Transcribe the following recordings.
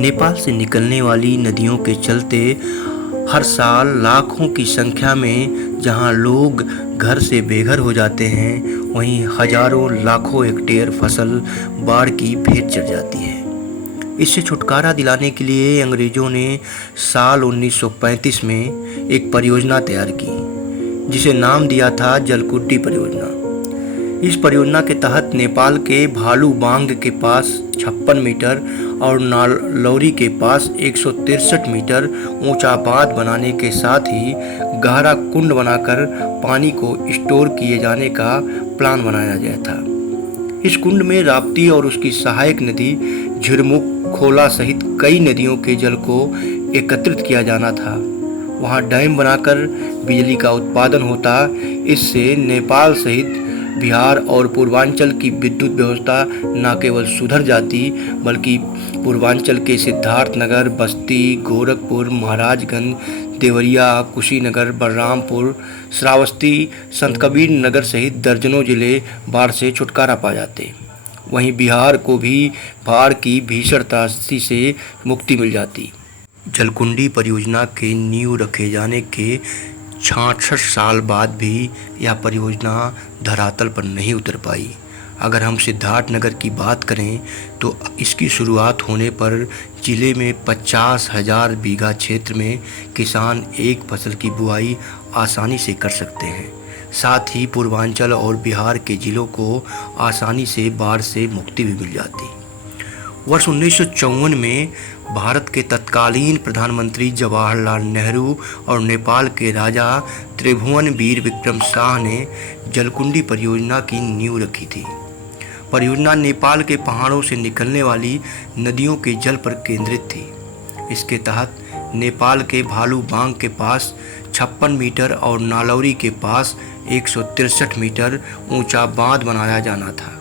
नेपाल से निकलने वाली नदियों के चलते हर साल लाखों की संख्या में जहां लोग घर से बेघर हो जाते हैं, वहीं हजारों लाखों हेक्टेयर फसल बाढ़ की भेंट चढ़ जाती है। इससे छुटकारा दिलाने के लिए अंग्रेजों ने साल 1935 में एक परियोजना तैयार की, जिसे नाम दिया था जलकुंडी परियोजना। इस परियोजना के तहत नेपाल के भालुबांग के पास 56 मीटर और नालौरी के पास 163 मीटर ऊंचा बांध बनाने के साथ ही गहरा कुंड बनाकर पानी को स्टोर किए जाने का प्लान बनाया गया था। इस कुंड में राप्ती और उसकी सहायक नदी झिरमुख, खोला सहित कई नदियों के जल को एकत्रित किया जाना था। वहां डैम बनाकर बिजली का उत्पादन होता। इससे नेपाल सहित बिहार और पूर्वांचल की विद्युत व्यवस्था न केवल सुधर जाती, बल्कि पूर्वांचल के सिद्धार्थनगर, बस्ती, गोरखपुर, महाराजगंज, देवरिया, कुशीनगर, बलरामपुर, श्रावस्ती, संतकबीर नगर सहित दर्जनों जिले बाढ़ से छुटकारा पा जाते। वहीं बिहार को भी बाढ़ की भीषण त्रासदी से मुक्ति मिल जाती। जलकुंडी परियोजना के नींव रखे जाने के 66 साल बाद भी यह परियोजना धरातल पर नहीं उतर पाई। अगर हम सिद्धार्थनगर की बात करें तो इसकी शुरुआत होने पर जिले में 50,000 बीघा क्षेत्र में किसान एक फसल की बुआई आसानी से कर सकते हैं। साथ ही पूर्वांचल और बिहार के जिलों को आसानी से बाढ़ से मुक्ति भी मिल जाती। वर्ष 1954 में भारत के तत्कालीन प्रधानमंत्री जवाहरलाल नेहरू और नेपाल के राजा त्रिभुवन वीर विक्रम शाह ने जलकुंडी परियोजना की नींव रखी थी। परियोजना नेपाल के पहाड़ों से निकलने वाली नदियों के जल पर केंद्रित थी। इसके तहत नेपाल के भालुबांग के पास 56 मीटर और नालौरी के पास 163 मीटर ऊंचा बांध बनाया जाना था।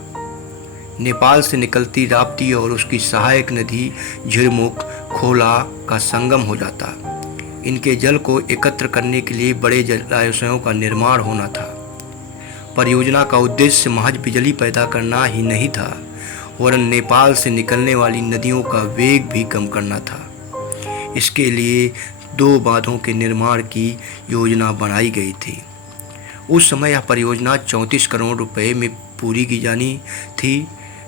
नेपाल से निकलती राप्ती और उसकी सहायक नदी झिरमुख, खोला का संगम हो जाता। इनके जल को एकत्र करने के लिए बड़े जलाशयों का निर्माण होना था। परियोजना का उद्देश्य महज बिजली पैदा करना ही नहीं था, वरन नेपाल से निकलने वाली नदियों का वेग भी कम करना था। इसके लिए 2 बांधों के निर्माण की योजना बनाई गई थी। उस समय यह परियोजना 34 करोड़ रुपए में पूरी की जानी थी,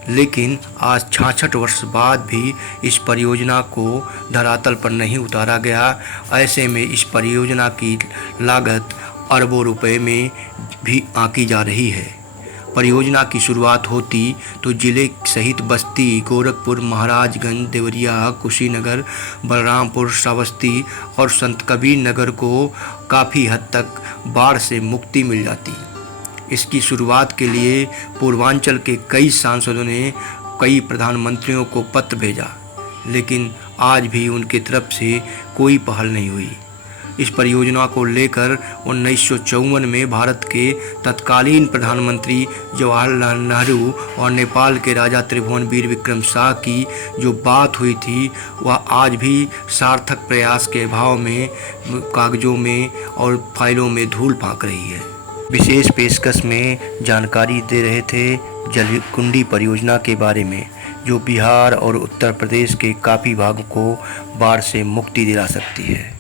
लेकिन आज 66 वर्ष बाद भी इस परियोजना को धरातल पर नहीं उतारा गया। ऐसे में इस परियोजना की लागत अरबों रुपए में भी आंकी जा रही है। परियोजना की शुरुआत होती तो जिले सहित बस्ती, गोरखपुर, महाराजगंज, देवरिया, कुशीनगर, बलरामपुर, श्रावस्ती और संतकबीर नगर को काफ़ी हद तक बाढ़ से मुक्ति मिल जाती। इसकी शुरुआत के लिए पूर्वांचल के कई सांसदों ने कई प्रधानमंत्रियों को पत्र भेजा, लेकिन आज भी उनकी तरफ से कोई पहल नहीं हुई। इस परियोजना को लेकर 1954 में भारत के तत्कालीन प्रधानमंत्री जवाहरलाल नेहरू और नेपाल के राजा त्रिभुवन वीर विक्रम शाह की जो बात हुई थी, वह आज भी सार्थक प्रयास के अभाव में कागजों में और फाइलों में धूल फांक रही है। विशेष पेशकश में जानकारी दे रहे थे जलकुंडी परियोजना के बारे में, जो बिहार और उत्तर प्रदेश के काफ़ी भागों को बाढ़ से मुक्ति दिला सकती है।